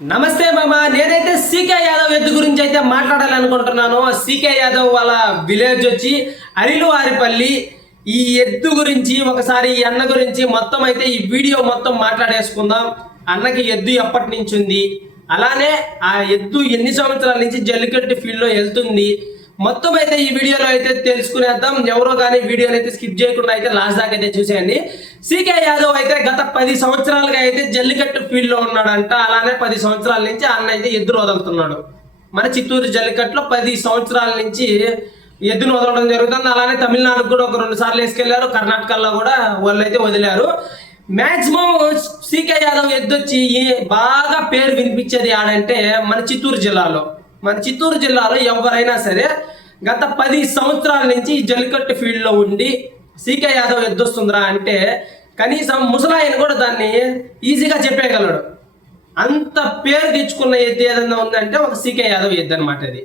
నమస్తే మామ. నేనైతే సీకే యాదవ్ ఎద్దు గురించి అయితే మాట్లాడాలనుకుంటున్నాను. సీకే యాదవ్ వాళ్ళ విలేజ్ వచ్చి అరిలువారిపల్లి. ఈ ఎద్దు గురించి ఒకసారి ఈ అన్న గురించి మొత్తం అయితే ఈ వీడియో మొత్తం మాట్లాడేసుకుందాం. అన్నకి ఎద్దు ఎప్పటి నుంచి ఉంది, అలానే ఆ ఎద్దు ఎన్ని సంవత్సరాల నుంచి జల్లికట్టు ఫీల్డ్లో వెళ్తుంది, మొత్తం అయితే ఈ వీడియోలో అయితే తెలుసుకునేద్దాం. ఎవరో కానీ వీడియోని అయితే స్కిప్ చేయకుండా అయితే లాస్ట్ దాకా అయితే చూసేయండి. సీకే యాదవ్ అయితే గత 10 సంవత్సరాలుగా అయితే జల్లికట్టు ఫీల్డ్ లో ఉన్నాడంట. అలానే 10 సంవత్సరాల నుంచి అన్న అయితే ఎద్దును వదులుతున్నాడు. మన చిత్తూరు జల్లికట్టులో 10 సంవత్సరాల నుంచి ఎద్దును వదలడం జరుగుతుంది. అలానే తమిళనాడుకు కూడా ఒక 2 సార్లు వేసుకెళ్లారు. కర్ణాటకలో కూడా వాళ్ళు అయితే వదిలారు. మాక్సిమం సీకే యాదవ్ ఎద్దు వచ్చి బాగా పేరు వినిపించేది ఆడంటే మన చిత్తూరు జిల్లాలో. మన చిత్తూరు జిల్లాలో ఎవరైనా సరే గత 10 సంవత్సరాల నుంచి జల్లికట్టు ఫీల్డ్లో ఉండి సీకే యాదవ్ ఎద్దు వస్తుందిరా అంటే కనీసం ముసలాయన కూడా దాన్ని ఈజీగా చెప్పేయగలడు. అంత పేరు తెచ్చుకున్న ఎద్దు ఏదన్నా ఉందంటే ఒక సీకే యాదవ్ ఎద్దు అనమాట. అది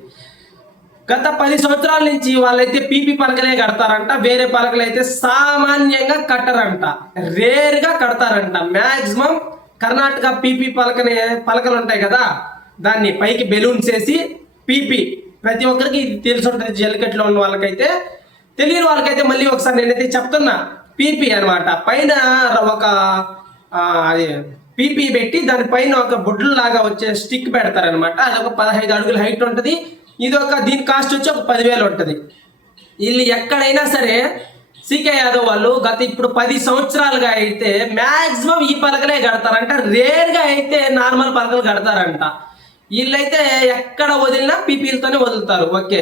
గత 10 సంవత్సరాల నుంచి వాళ్ళైతే పీపీ పలకలే కడతారంట. వేరే పలకలు అయితే సామాన్యంగా కట్టరంట, రేర్గా కడతారంట. మ్యాక్సిమం కర్ణాటక పీపీ పలకలు ఉంటాయి కదా, దాన్ని పైకి బెలూన్స్ వేసి పీపీ, ప్రతి ఒక్కరికి ఇది తెలిసి ఉంటుంది. జల్లికట్టులో ఉన్న వాళ్ళకైతే, తెలియని వాళ్ళకైతే మళ్ళీ ఒకసారి నేనైతే చెప్తున్నా. పీపీ అనమాట. పైన ఒక అది పీపీ పెట్టి దానిపైన ఒక బుడ్లు లాగా వచ్చే స్టిక్ పెడతారనమాట. అది ఒక 15 అడుగుల హైట్ ఉంటుంది. ఇది దీని కాస్ట్ వచ్చి ఒక 10,000 ఉంటుంది. వీళ్ళు ఎక్కడైనా సరే సీకే యాదవ్ వాళ్ళు ఇప్పుడు 10 సంవత్సరాలుగా అయితే మ్యాక్సిమం ఈ పలకలే కడతారంట. రేర్గా అయితే నార్మల్ పలకలు కడతారంట. వీళ్ళైతే ఎక్కడ వదిలినా పీపీలతోనే వదులుతారు. ఓకే,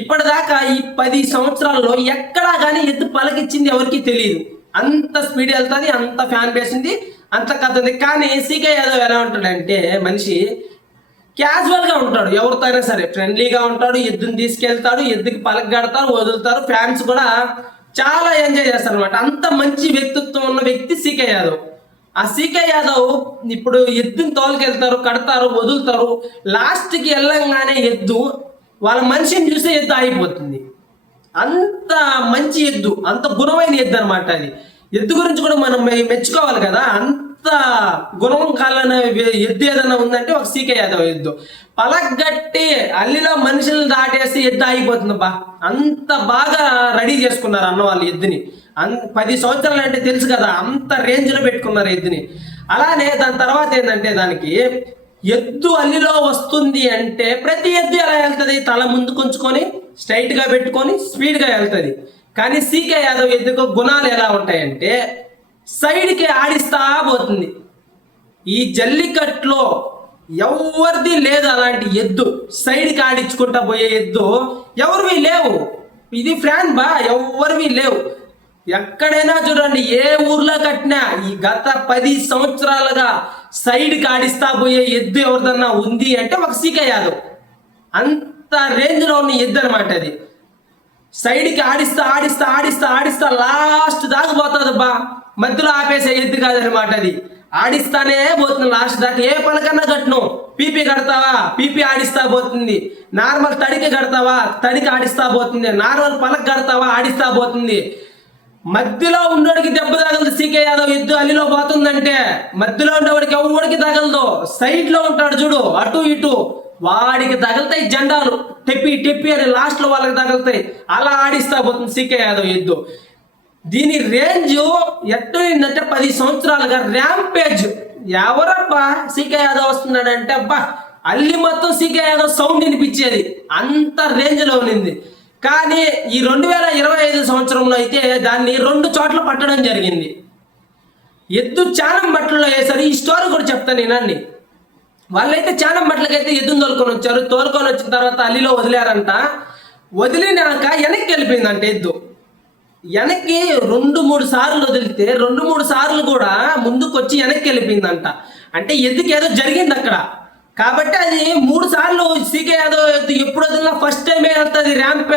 ఇప్పటిదాకా ఈ 10 సంవత్సరాల్లో ఎక్కడా కానీ ఎద్దు పలకిచ్చింది ఎవరికి తెలియదు. అంత స్పీడ్ వెళ్తుంది, అంత ఫ్యాన్ బేస్ ఉంది, అంత కథ ఉంది. కానీ సీకే యాదవ్ ఎలా ఉంటాడంటే మనిషి క్యాజువల్గా ఉంటాడు. ఎవరితో అయినా సరే ఫ్రెండ్లీగా ఉంటాడు. ఎద్దుని తీసుకెళ్తాడు, ఎద్దుకి పలక కడతారు, వదులుతారు. ఫ్యాన్స్ కూడా చాలా ఎంజాయ్ చేస్తారు అనమాట. అంత మంచి వ్యక్తిత్వం ఉన్న వ్యక్తి సీకే యాదవ్. ఆ సీకే యాదవ్ ఇప్పుడు ఎద్దుని తోలుకెళ్తారు, కడతారు, వదులుతారు. లాస్ట్కి వెళ్ళంగానే ఎద్దు వాళ్ళ మనిషిని చూస్తే ఎద్దు ఆగిపోతుంది. అంత మంచి ఎద్దు, అంత గుణమైన ఎద్దు అనమాట. అది ఎద్దు గురించి కూడా మనం మెచ్చుకోవాలి కదా. అంత గుణం కాలన ఎద్దు ఏదైనా ఉందంటే ఒక సీకే యాదవ్ ఎద్దు. పలగట్టి అల్లిలో మనుషులను దాటేసి ఎద్దు ఆగిపోతుంది. అంత బాగా రెడీ చేసుకున్నారు అన్న వాళ్ళు ఎద్దుని. 10 సంవత్సరాలు అంటే తెలుసు కదా, అంత రేంజ్లో పెట్టుకున్నారు ఎద్దుని. అలానే దాని తర్వాత ఏంటంటే దానికి ఎద్దు అల్లిలో వస్తుంది అంటే ప్రతి ఎద్దు ఎలా వెళ్తుంది, తల ముందు కొంచుకొని స్ట్రైట్గా పెట్టుకొని స్పీడ్గా వెళ్తుంది. కానీ సీకే యాదవ్ ఎద్దుకు గుణాలు ఎలా ఉంటాయంటే సైడ్కి ఆడిస్తా పోతుంది. ఈ జల్లికట్లో ఎవరిది లేదు అలాంటి ఎద్దు. సైడ్కి ఆడించుకుంటా పోయే ఎద్దు ఎవరివి లేవు. ఇది ఫ్యాన్ ఎవరివి లేవు. ఎక్కడైనా చూడండి, ఏ ఊర్లో కట్టినా ఈ గత 10 సంవత్సరాలుగా సైడ్కి ఆడిస్తా పోయే ఎద్దు ఎవరిదన్నా ఉంది అంటే ఒక సీకే యాదవ్. అంత రేంజ్లో ఉన్న ఎద్దు అనమాట. అది సైడ్కి ఆడిస్తా ఆడిస్తా ఆడిస్తా ఆడిస్తా లాస్ట్ దాకా పోతుంది. మధ్యలో ఆపేసే ఎద్దు కాదనమాట. అది ఆడిస్తానే పోతుంది లాస్ట్ దాకా. ఏ పలకన్నా కట్టను, పీపీ కడతావా, పీపీ ఆడిస్తా పోతుంది. నార్మల్ తడికి కడతావా, తడికి ఆడిస్తా పోతుంది. నార్మల్ పలక కడతావా, ఆడిస్తా పోతుంది. మధ్యలో ఉండోడికి దెబ్బ తగలదు. సీకే యాదవ్ ఎద్దు అల్లిలో పోతుందంటే మధ్యలో ఉండేవాడికి ఎవడికి తగలదు. సైడ్ లో ఉంటాడు చూడు, అటు ఇటు, వాడికి తగులుతాయి జెండాలు. టెప్పి టెప్పి అని లాస్ట్ లో వాళ్ళకి తగులుతాయి. అలా ఆడిస్తా పోతుంది సీకే యాదవ్ ఎద్దు. దీని రేంజ్ ఎట్టుందంటే 10 సంవత్సరాలుగా ర్యాంపేజ్. ఎవరబ్బా సీకే యాదవ్ వస్తున్నాడంటే అల్లి మొత్తం సీకే యాదవ్ సౌండ్ వినిపించేది. అంత రేంజ్ లో ఉన్నింది. కానీ ఈ 2025 సంవత్సరంలో అయితే దాన్ని 2 చోట్ల పట్టడం జరిగింది. ఎద్దు చానం బట్టల్లో వేశారు. ఈ స్టోరీ కూడా చెప్తాను నేనండి. వాళ్ళైతే చానం బట్టలకైతే ఎద్దును తోలుకొని వచ్చారు. తోలుకొని వచ్చిన తర్వాత అల్లిలో వదిలేరంట. వదిలినాక వెనక్కి వెళ్ళిపోయిందంట ఎద్దు. వెనక్కి 2-3 సార్లు వదిలితే 2-3 సార్లు కూడా ముందుకు వచ్చి వెనక్కి వెళ్ళిపోయిందంట. అంటే ఎద్దుకి ఏదో జరిగింది అక్కడ. కాబట్టి అది 3 సార్లు సీకే యాదవ్ ఎద్దు ఎప్పుడు వదిలినా ఫస్ట్ టైమే వెళ్తుంది. ర్యాంప్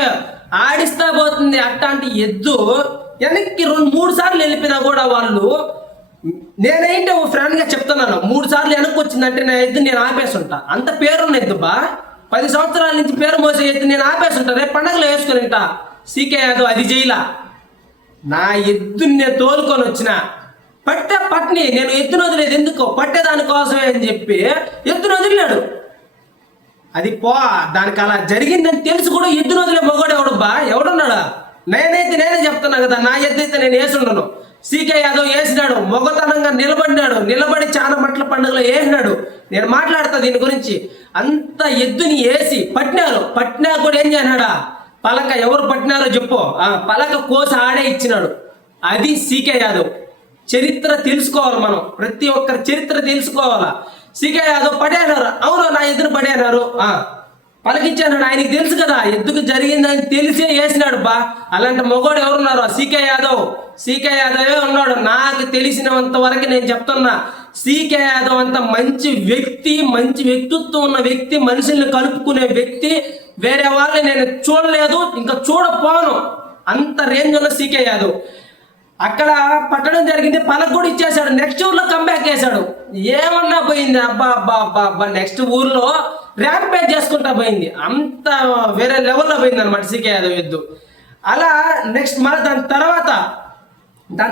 ఆడిస్తా పోతుంది. అట్లాంటి ఎద్దు వెనక్కి 2-3 సార్లు వెళ్ళిపోయినా కూడా వాళ్ళు, నేనైతే ఓ ఫ్రెండ్గా చెప్తున్నాను, 3 సార్లు వెనక్కి వచ్చిందంటే నా ఎద్దు నేను ఆపేస్తుంటా. అంత పేరున్న ఎద్దు 10 సంవత్సరాల నుంచి పేరు మోసే ఎద్దు నేను ఆపేస్తుంటా. రేపు పండగలో వేసుకుని సీకే యాదవ్ అది చేయలా. నా ఎద్దుని నేను తోలుకొని వచ్చిన పట్ని నేను ఎద్దును వదిలేదు ఎందుకు పట్టేదాని కోసమే అని చెప్పి ఎద్దును వదిలినాడు. అది దానికి అలా జరిగిందని తెలుసు కూడా ఎద్దును వదిలే మొగోడు ఎవడున్నాడా? నేనే చెప్తున్నా కదా, నా ఎద్దు అయితే నేను వేసుండను. సీకే యాదవ్ వేసినాడు, మొగతనంగా నిలబడి చాలా మట్ల పండుగలో వేసినాడు. నేను మాట్లాడతా దీని గురించి. అంత ఎద్దుని వేసి పట్టినా కూడా ఏం చేసినాడా? పలక ఎవరు పట్టినారో చెప్పు. పలక కోసి ఆడే ఇచ్చినాడు. అది సీకే యాదవ్ చరిత్ర తెలుసుకోవాలి మనం. ప్రతి ఒక్కరి చరిత్ర తెలుసుకోవాలా. సీకే యాదవ్ పడేనారు, అవును నా ఎద్దును పడేనారు, పలకిచ్చాడు. ఆయనకి తెలుసు కదా ఎద్దుకు జరిగిందని తెలిసే వేసినాడు. అలాంటి మొగోడు ఎవరున్నారు? సీకే యాదవే ఉన్నాడు. నాకు తెలిసినంత వరకు నేను చెప్తున్నా, సీకే యాదవ్ అంత మంచి వ్యక్తిత్వం ఉన్న వ్యక్తి, మనుషుల్ని కలుపుకునే వ్యక్తి వేరే వాళ్ళని నేను చూడలేదు, ఇంకా చూడపోను. అంత రేంజ్ ఉన్న సీకే యాదవ్ అక్కడ పట్టడం జరిగింది. పలక కూడా ఇచ్చేసాడు. నెక్స్ట్ ఊర్లో కంబ్యాక్ చేశాడు. ఏమన్నా పోయింది, అబ్బా నెక్స్ట్ ఊర్లో ర్యాంపేజ్ చేసుకుంటా పోయింది. అంత వేరే లెవెల్లో పోయింది అనమాట సీకే యాదవ్ ఎద్దు. అలా నెక్స్ట్ మళ్ళీ దాని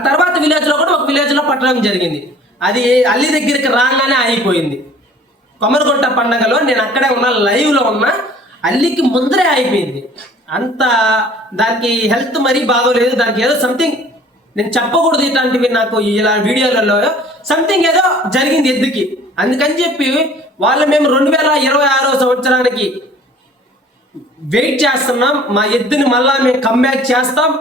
తర్వాత విలేజ్లో కూడా ఒక విలేజ్లో పట్టడం జరిగింది. అది అల్లి దగ్గరికి రాగానే అయిపోయింది. కొమరగుంట పండగలో నేను అక్కడే ఉన్నా, లైవ్లో ఉన్నా. అల్లికి ముందరే అయిపోయింది. అంత దానికి హెల్త్ మరీ బాగోలేదు. దానికి ఏదో సంథింగ్, నేను చెప్పకూడదు ఇట్లాంటివి, నాకు ఇలా వీడియోలలో సంథింగ్ ఏదో జరిగింది ఎద్దుకి. అందుకని చెప్పి మేము 2026 సంవత్సరానికి వెయిట్ చేస్తున్నాం. మా ఎద్దుని మళ్ళా మేము కంబ్యాక్ చేస్తాం.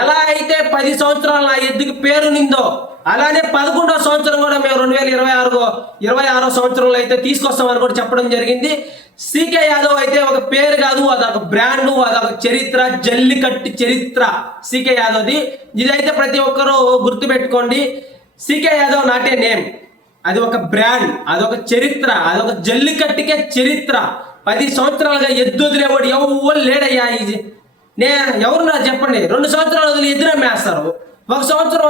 ఎలా అయితే 10 సంవత్సరాలు ఆ ఎద్దుకి పేరు నిందో, అలానే 11వ సంవత్సరం కూడా మేము 2026 సంవత్సరంలో అయితే తీసుకొస్తామని కూడా చెప్పడం జరిగింది. సీకే యాదవ్ అయితే ఒక పేరు కాదు, అదొక బ్రాండ్, అదొక చరిత్ర, జల్లికట్టు చరిత్ర సీకే యాదవ్ది. ఇదైతే ప్రతి ఒక్కరూ గుర్తుపెట్టుకోండి. సీకే యాదవ్ నాటే నేమ్, అది ఒక బ్రాండ్, అదొక చరిత్ర, అదొక జల్లికట్టుకే చరిత్ర. 10 సంవత్సరాలుగా ఎద్దు వదిలేవాడు ఎవరు లేడయ్యా. ఎవరున్నా చెప్పండి. 2 సంవత్సరాలు వదిలి ఎద్దున అమ్మేస్తారు, 1 సంవత్సరం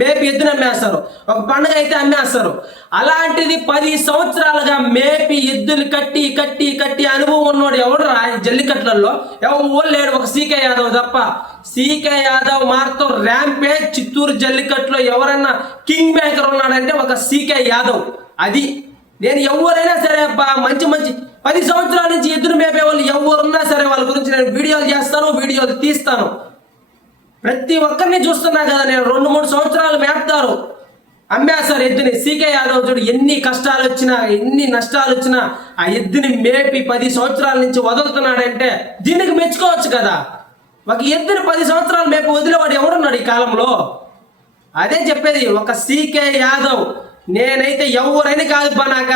మేపి ఎద్దున అమ్మేస్తారు, ఒక పండుగ అయితే అమ్మేస్తారు. అలాంటిది 10 సంవత్సరాలుగా మేపి ఎద్దులు కట్టి అనుభవం ఉన్నవాడు ఎవడురా జల్లికట్లలో? ఎవరు లేడు, ఒక సీకే యాదవ్ తప్ప. సీకే యాదవ్ మాత్రం ర్యాంపేజ్ చిత్తూరు జల్లికట్టులో ఎవరన్నా కింగ్ మేకర్ ఉన్నాడంటే ఒక సీకే యాదవ్. అది నేను ఎవరైనా సరే మంచి 10 సంవత్సరాల నుంచి ఎద్దును మేపే వాళ్ళు ఎవరున్నా సరే వాళ్ళ గురించి నేను వీడియోలు చేస్తాను, వీడియోలు తీస్తాను. ప్రతి ఒక్కరిని చూస్తున్నా కదా నేను. 2-3 సంవత్సరాలు మేపుతారు, అమ్మేస్తారు ఎద్దుని. సీకే యాదవ్ చూడు ఎన్ని కష్టాలు వచ్చినా, ఎన్ని నష్టాలు వచ్చినా ఆ ఎద్దుని మేపి 10 సంవత్సరాల నుంచి వదులుతున్నాడంటే దీనికి మెచ్చుకోవచ్చు కదా. ఒక ఎద్దుని 10 సంవత్సరాలు మేపి వదిలేవాడు ఎవడున్నాడు ఈ కాలంలో? అదే చెప్పేది, ఒక సీకే యాదవ్. నేనైతే ఎవరైనా కాదు నాక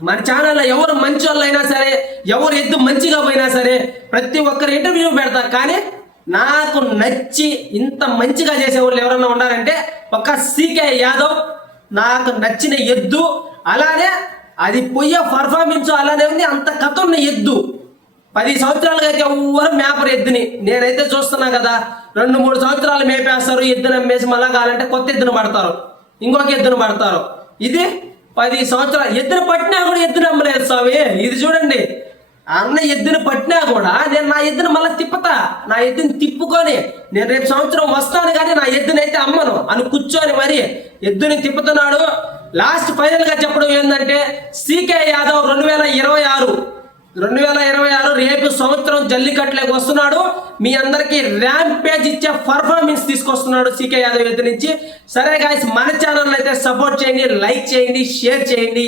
మన ఛానల్లో ఎవరు మంచి వాళ్ళైనా సరే, ఎవరు ఎద్దు మంచిగా పోయినా సరే ప్రతి ఒక్కరు ఇంటర్వ్యూ పెడతా. కానీ నాకు నచ్చి ఇంత మంచిగా చేసేవాళ్ళు ఎవరన్నా ఉన్నారంటే ఒక సీకే యాదవ్. నాకు నచ్చిన ఎద్దు, అలానే అది పోయే పర్ఫార్మెన్స్ అలానే ఉంది. అంత కథ ఉన్న ఎద్దు. 10 సంవత్సరాలుగా అయితే ఎవరు మేపరు ఎద్దుని. నేనైతే చూస్తున్నా కదా, 2-3 సంవత్సరాలు మేపేస్తారు, ఎద్దును అమ్మేసి మళ్ళా కావాలంటే కొత్త ఎద్దును పడతారు, ఇంకొక ఎద్దును పడతారు. ఇది 10 సంవత్సరాలు ఎద్దును పట్టినా కూడా ఎద్దును అమ్మలేదు స్వామి. ఇది చూడండి, అన్న ఎద్దును పట్టినా కూడా నేను నా ఎద్దును మళ్ళీ తిప్పుతా. నా ఎద్దుని తిప్పుకొని నేను రేపు సంవత్సరం వస్తాను కానీ నా ఎద్దునైతే అమ్మను అని కూర్చొని మరి ఎద్దుని తిప్పుతున్నాడు. లాస్ట్ ఫైనల్ గా చెప్పడం ఏంటంటే సీకే యాదవ్ 2026 రేపు సంవత్సరం జల్లికట్టులోకి వస్తున్నాడు. మీ అందరికి ర్యాంపేజ్ ఇచ్చే పర్ఫార్మెన్స్ తీసుకొస్తున్నాడు సీకే యాదవ్ ఎద్దు నుంచి. సరే గాయ్స్, మన ఛానల్ అయితే సపోర్ట్ చేయండి, లైక్ చేయండి, షేర్ చేయండి.